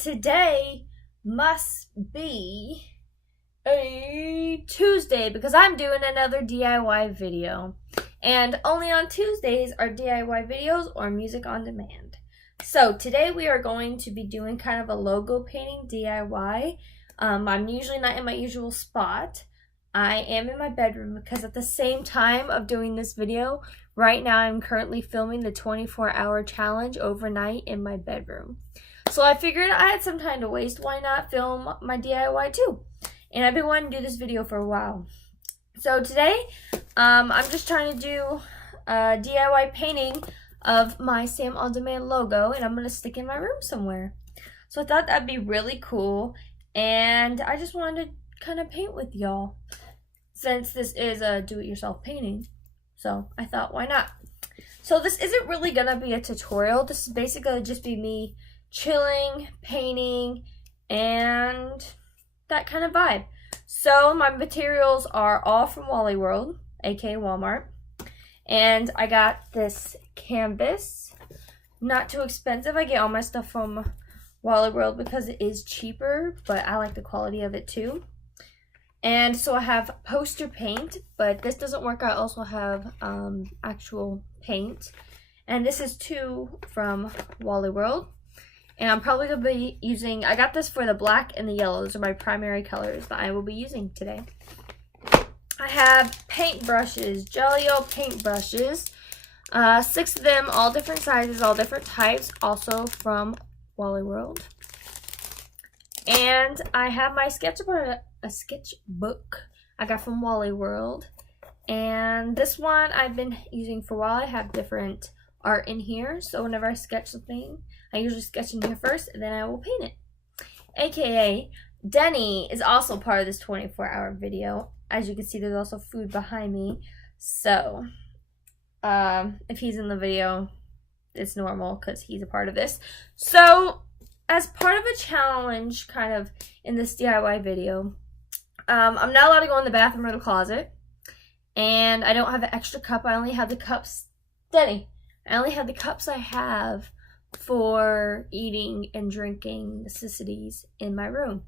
today must be a Tuesday because I'm doing another DIY video. And only on Tuesdays are DIY videos or music on demand. So today we are going to be doing kind of a logo painting DIY. I'm usually not in my usual spot. I am in my bedroom because at the same time of doing this video, right now I'm currently filming the 24-hour challenge overnight in my bedroom. So I figured I had some time to waste. Why not film my DIY too? And I've been wanting to do this video for a while. So today, I'm just trying to do a DIY painting of my Sam On Demand logo, and I'm going to stick in my room somewhere. So I thought that'd be really cool, and I just wanted to kind of paint with y'all since this is a do-it-yourself painting. So I thought, why not? So this isn't really going to be a tutorial. This is basically just be me chilling, painting, and that kind of vibe. So my materials are all from Wally World, aka Walmart. And I got this canvas, not too expensive. I get all my stuff from Wally World because it is cheaper, but I like the quality of it too. And so I have poster paint, but this doesn't work. I also have actual paint. And this is two from Wally World. And I'm probably going to be using, I got this for the black and the yellow. Those are my primary colors that I will be using today. I have paint brushes, Jelly O paint brushes. 6 of them, all different sizes, all different types, also from Wally World. And I have my sketchbook I got from Wally World. And this one I've been using for a while. I have different art in here, so whenever I sketch something, I usually sketch in here first, and then I will paint it. AKA, Denny is also part of this 24-hour video. As you can see, there's also food behind me. So, if he's in the video, it's normal because he's a part of this. So, as part of a challenge, kind of, in this DIY video, I'm not allowed to go in the bathroom or the closet. And I don't have an extra cup. I only have the cups. Denny, I only have the cups I have for eating and drinking necessities in my room.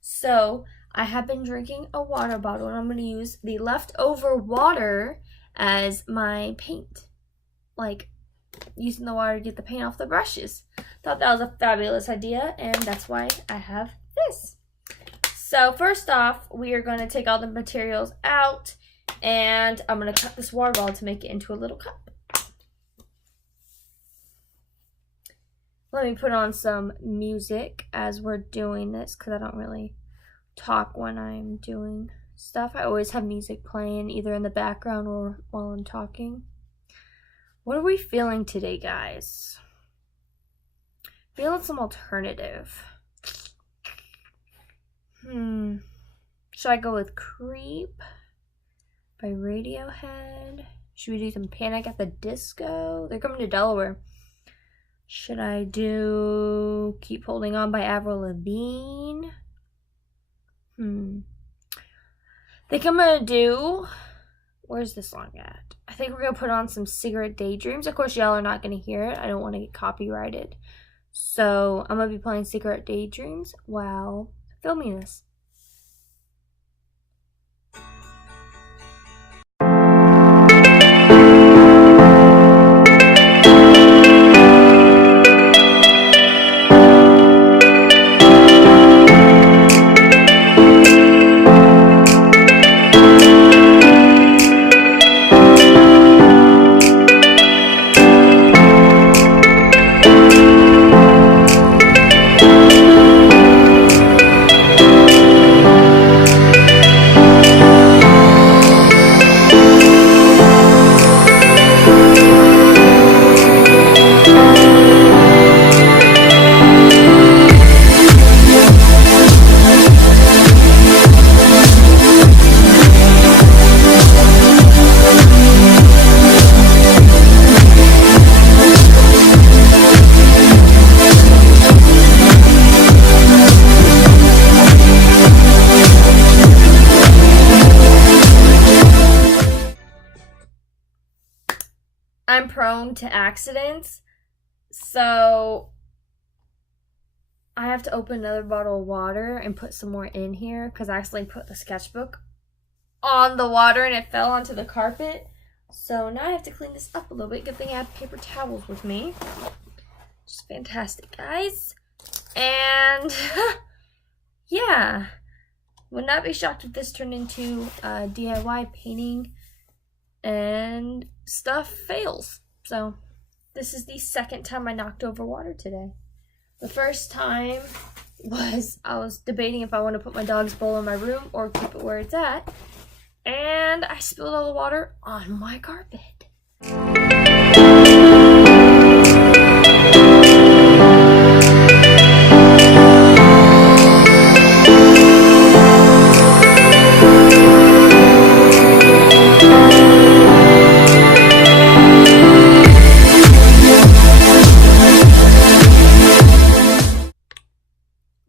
So I have been drinking a water bottle, and I'm going to use the leftover water as my paint. Like using the water to get the paint off the brushes. Thought that was a fabulous idea, and that's why I have this. So first off, we are going to take all the materials out, and I'm going to cut this water bottle to make it into a little cup. Let me put on some music as we're doing this because I don't really talk when I'm doing stuff. I always have music playing either in the background or while I'm talking. What are we feeling today, guys? Feeling some alternative. Should I go with Creep by Radiohead? Should we do some Panic at the Disco? They're coming to Delaware. Should I do Keep Holding On by Avril Lavigne? I think I'm going to do, where's this song at? I think we're going to put on some Cigarette Daydreams. Of course, y'all are not going to hear it. I don't want to get copyrighted. So I'm going to be playing Cigarette Daydreams while filming this. I'm prone to accidents, so I have to open another bottle of water and put some more in here because I accidentally put the sketchbook on the water and it fell onto the carpet. So now I have to clean this up a little bit. Good thing I have paper towels with me. Just fantastic, guys. And yeah, would not be shocked if this turned into DIY painting and stuff fails. So this is the second time I knocked over water today. The first time was I was debating if I want to put my dog's bowl in my room or keep it where it's at, and I spilled all the water on my carpet.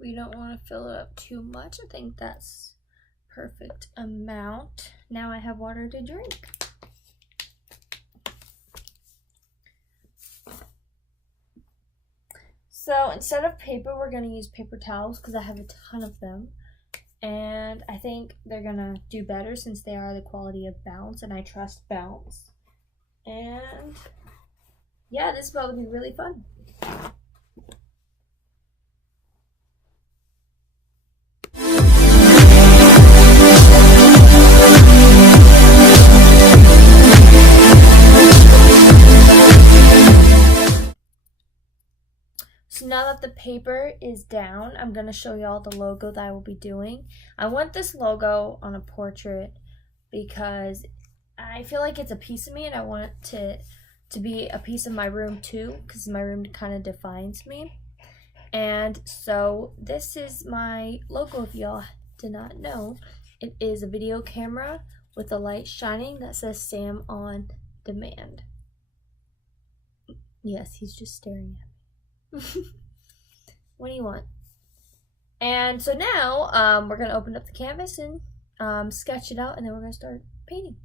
We don't want to fill it up too much. I think that's perfect amount. Now I have water to drink. So instead of paper, we're going to use paper towels because I have a ton of them. And I think they're going to do better since they are the quality of Bounce, and I trust Bounce. And yeah, this is about to be really fun. So now that the paper is down, I'm going to show you all the logo that I will be doing. I want this logo on a portrait because I feel like it's a piece of me, and I want it to be a piece of my room too, because my room kind of defines me. And so this is my logo, if y'all did not know. It is a video camera with a light shining that says Sam on Demand. Yes, he's just staring at me. What do you want? And so now we're going to open up the canvas and sketch it out, and then we're going to start painting.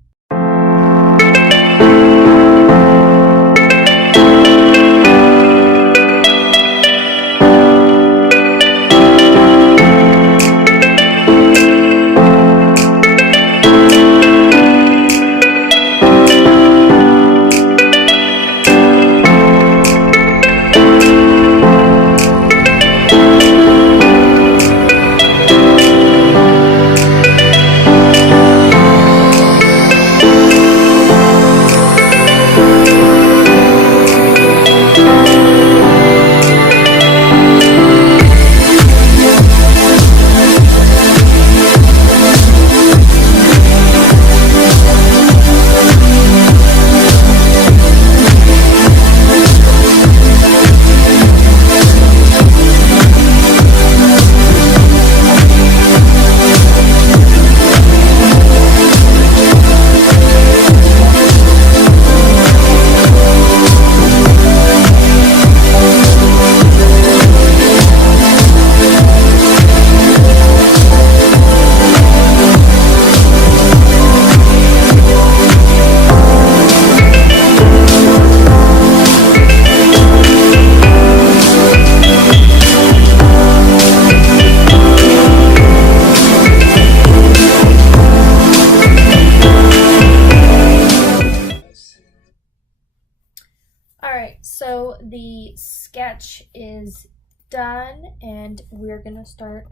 So the sketch is done and we're gonna start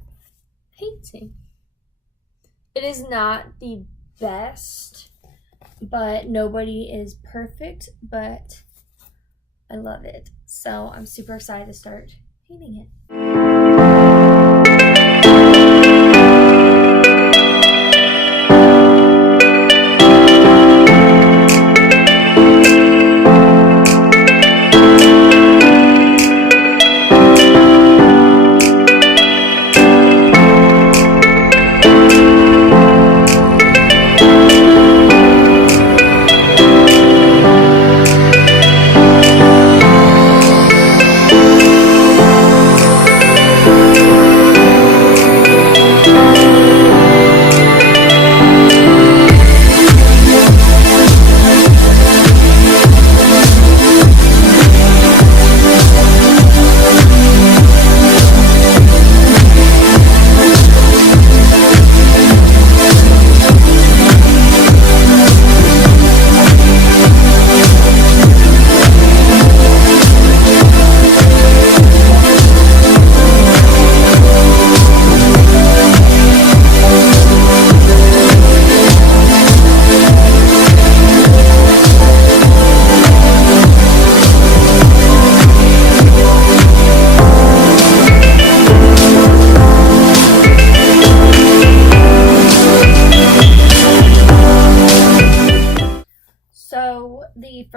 painting. It is not the best, but nobody is perfect, but I love it. So I'm super excited to start painting it.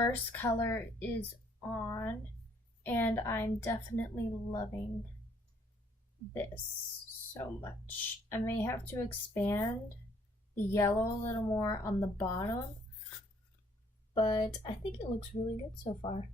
first color is on, and I'm definitely loving this so much. I may have to expand the yellow a little more on the bottom, but I think it looks really good so far.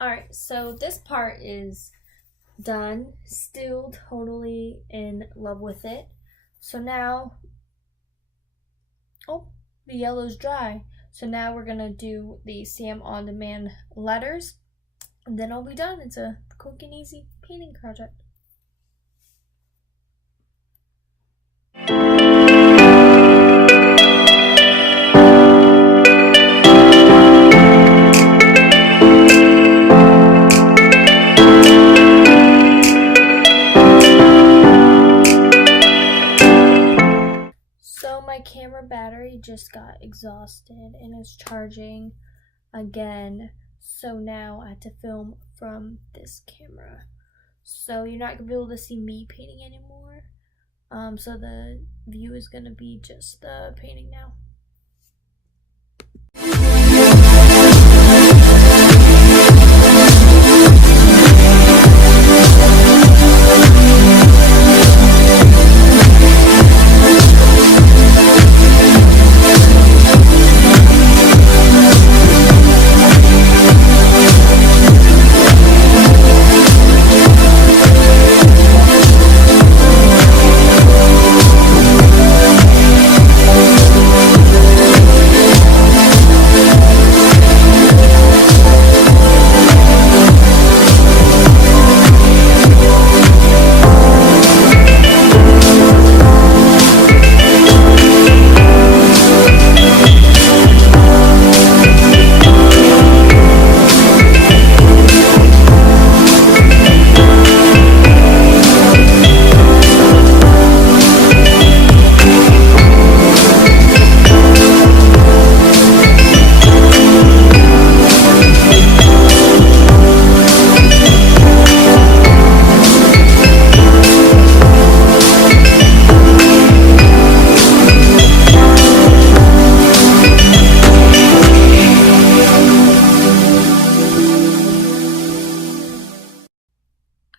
Alright, so this part is done. Still totally in love with it. So now, oh, the yellow's dry. So now we're gonna do the Sam On Demand letters, and then I'll be done. It's a quick and easy painting project. My camera battery just got exhausted and is charging again, so now I have to film from this camera, so you're not gonna be able to see me painting anymore. So the view is gonna be just the painting now.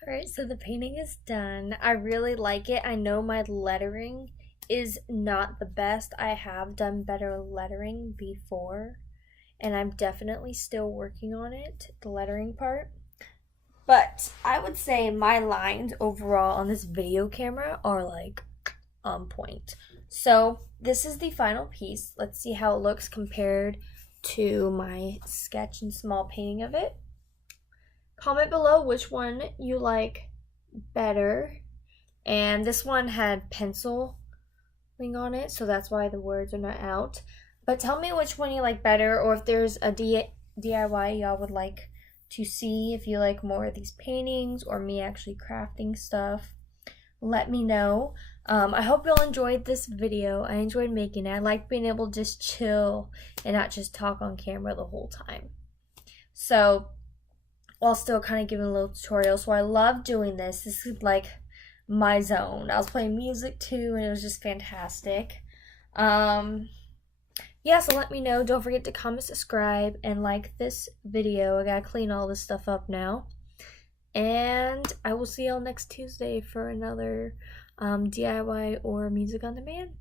Alright, so the painting is done. I really like it. I know my lettering is not the best. I have done better lettering before, and I'm definitely still working on it, the lettering part. But I would say my lines overall on this video camera are like on point. So this is the final piece. Let's see how it looks compared to my sketch and small painting of it. Comment below which one you like better. And this one had penciling on it, so that's why the words are not out. But tell me which one you like better, or if there's a DIY y'all would like to see, if you like more of these paintings or me actually crafting stuff. let me know. I hope y'all enjoyed this video. I enjoyed making it. I like being able to just chill and not just talk on camera the whole time. So, while still kind of giving a little tutorial. So I love doing this. This is like my zone. I was playing music too, and it was just fantastic. Yeah, so let me know. Don't forget to comment, subscribe, and like this video. I gotta clean all this stuff up now. And I will see y'all next Tuesday for another DIY or music on demand.